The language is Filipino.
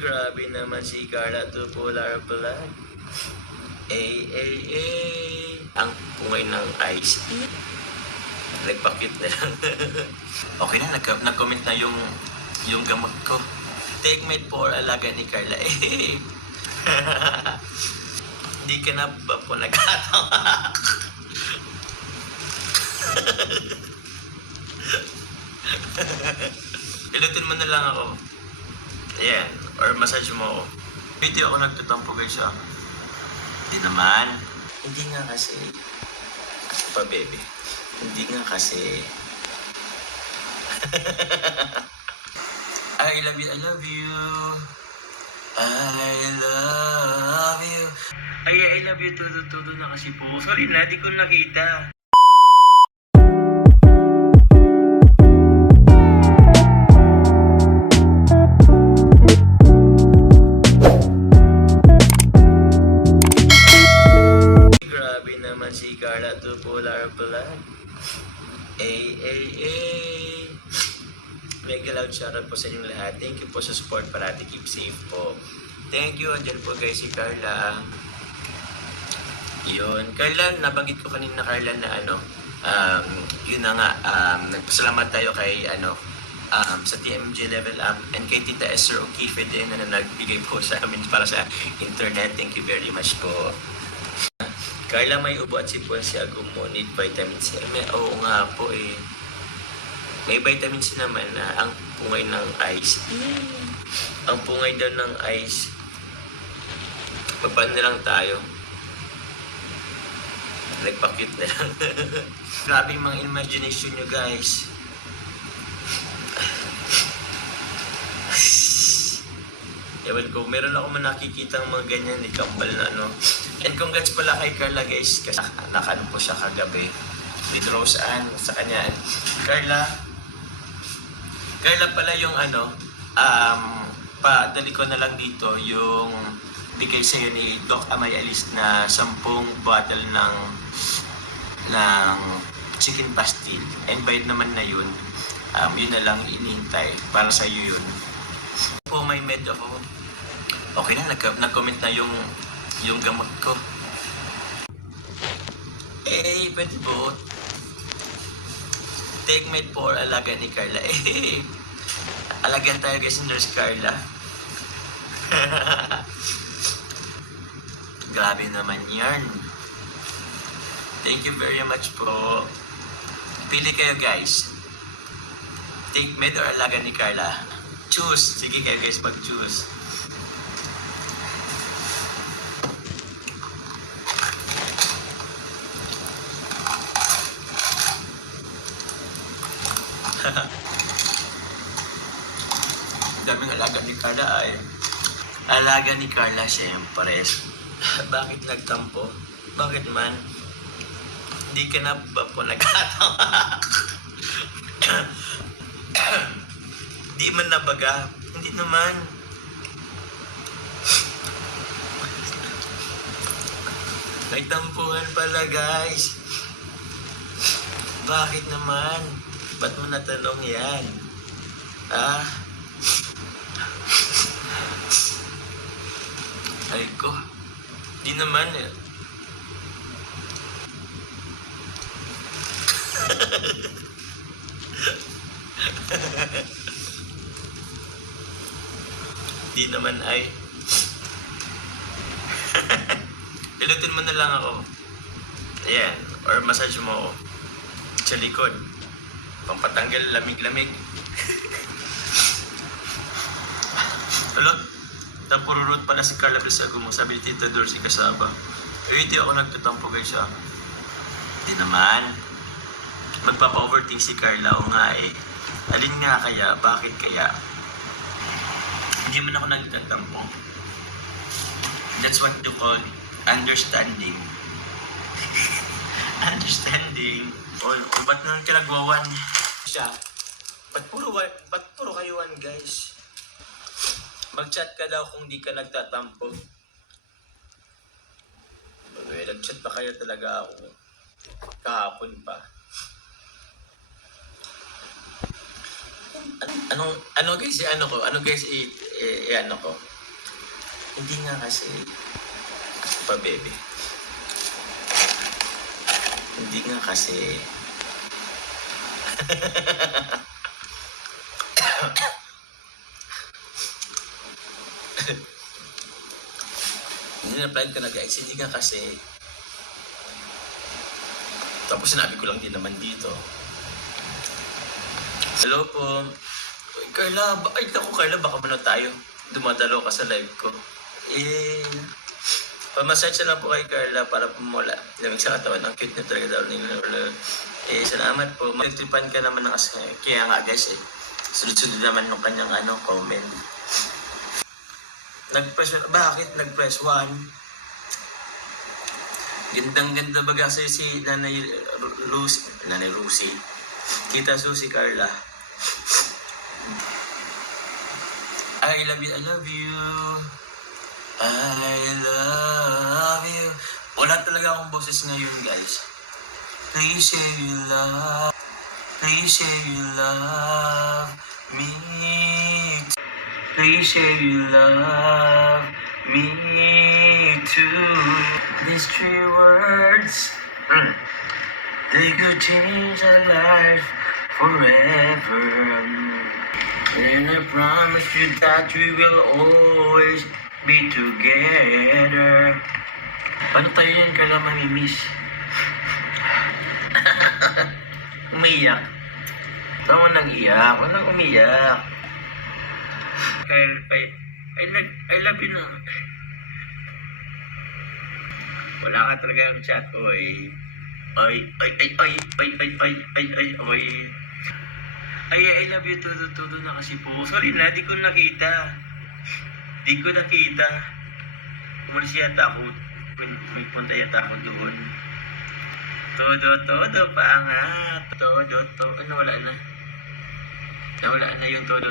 Grabe naman si Carla Tupular Vlog. Ang pungay ng ice. Nagpa-cute na lang. Okay na, nag-comment na yung gamot ko. Take mate for alaga ni Carla. Hindi ka na ba po nagkatawa? Pilutin mo na lang ako. Ayan. Or massage mo ako. Hindi ako nagtutampo guys ah. Hindi naman. Hindi nga kasi. Pa baby. Hindi nga kasi. I love you, I love you. I love you. Ay, I love you, todo na kasi po. Sorry na, di ko nakita. Grabe naman si Carla Tupular Vlog. Mega loud shoutout po sa inyong lahat. Thank you po sa support parati. Keep safe po. Thank you. Andyan po guys si Carla. Yun. Carla, nabanggit ko kanina Carla na yun na nga. Nagpasalamat tayo kay sa TMJ Level Up and kay Tita Esther O'Keefe din na nagbigay po sa amin para sa internet. Thank you very much po. Carla, may ubo at sipon si Agumo. Need vitamin C. Oo nga po eh. May vitamin C naman na ang pungay ng ice. Ang pungay daw ng ice. Paano na lang tayo? Nagpa-cute na lang. Grabe yung mga imagination nyo guys. Ewan ko, meron ako man nakikita mga ganyan, ikambal na And congrats pala kay Carla guys, kasi nakano po siya kagabi with Rose Ann sa kanya. Carla pala yung padali ko na lang dito yung bigay sa'yo ni Doc Amay Alice na 10 bottle ng chicken pastil. And bayad naman na yun. Yun na lang inintay para sa'yo yun. Po may med ako. Okay na, nag-comment na yung gamot ko. Pwede po. Take mate for alaga ni Carla. Alagan tayo guys ni Nurse Carla. Grabe naman yan. Thank you very much po. Pili kayo guys. Take mate or alaga ni Carla. Choose. Sige kayo guys, mag-choose. Daming alaga ni Carla ay. Alaga ni Carla siyempre. Bakit nagtampo? Bakit man? Hindi ka na ba po nagkatawa? Di man nabaga. Hindi naman. May tampuhan pala guys. Bakit naman? Ba't mo natanong yan? Ay ko. Di naman eh. Di naman ay. Pilutin mo na lang ako. Ayan. Or massage mo ako. Sa likod. Pampatanggal lamig-lamig. Hello? Napururot pala si Carla Brisagumo. Sabi ni Tita Dorsey Casaba. Hindi ako nagtutampo guys ah. Hindi naman. Magpapa-overthink si Carla. O nga eh. Alin nga kaya? Bakit kaya? Hindi man ako nagtatampo. That's what you call understanding. Understanding. O ba't nang kinagwawan siya? Ba't puro kayuan guys? Mag-chat ka daw kung di ka nagtatampo. Nag-chat pa kayo talaga ako. Kahapon pa. Ano guys, ano guys, ano ko? Hindi nga kasi. Pa, baby. Hindi nga kasi. Hindi na-reply ko na guys. Hindi nga kasi. Tapos sinabi ko lang din naman dito. Hello po. Uy, Carla, ay naku Carla, baka manood tayo. Dumadalo ka sa live ko. Pamassage na lang po kay Carla para pumula. Lamig sa katawan. Ang cute na talaga daw nila. Salamat po. Magtipan ka naman ng kaya nga guys sunod-sunod naman nung kanyang comment. Bakit nag-press 1? Gandang-ganda baga sa'yo si Nanay Lucy. Tita Susie Carla. I love you, I love you. I love you. Wala talaga akong boses ngayon, guys. Please say you love. Please say you love me. Please say you love me too. These 3 words, they could change our life forever. And I promise you that we will always be together. Paano tayo yun kaya mamimiss? Umiyak. Tama nang iyak. Walang umiyak. I love you na. Wala ka talaga ang chat, oy. Ay, I love you, todo na kasi po. Sorry na, di ko nakita. Umalis yata ako. May punta yata ako doon. Todo, paangat. Ano, wala na. Nawala na yung todo.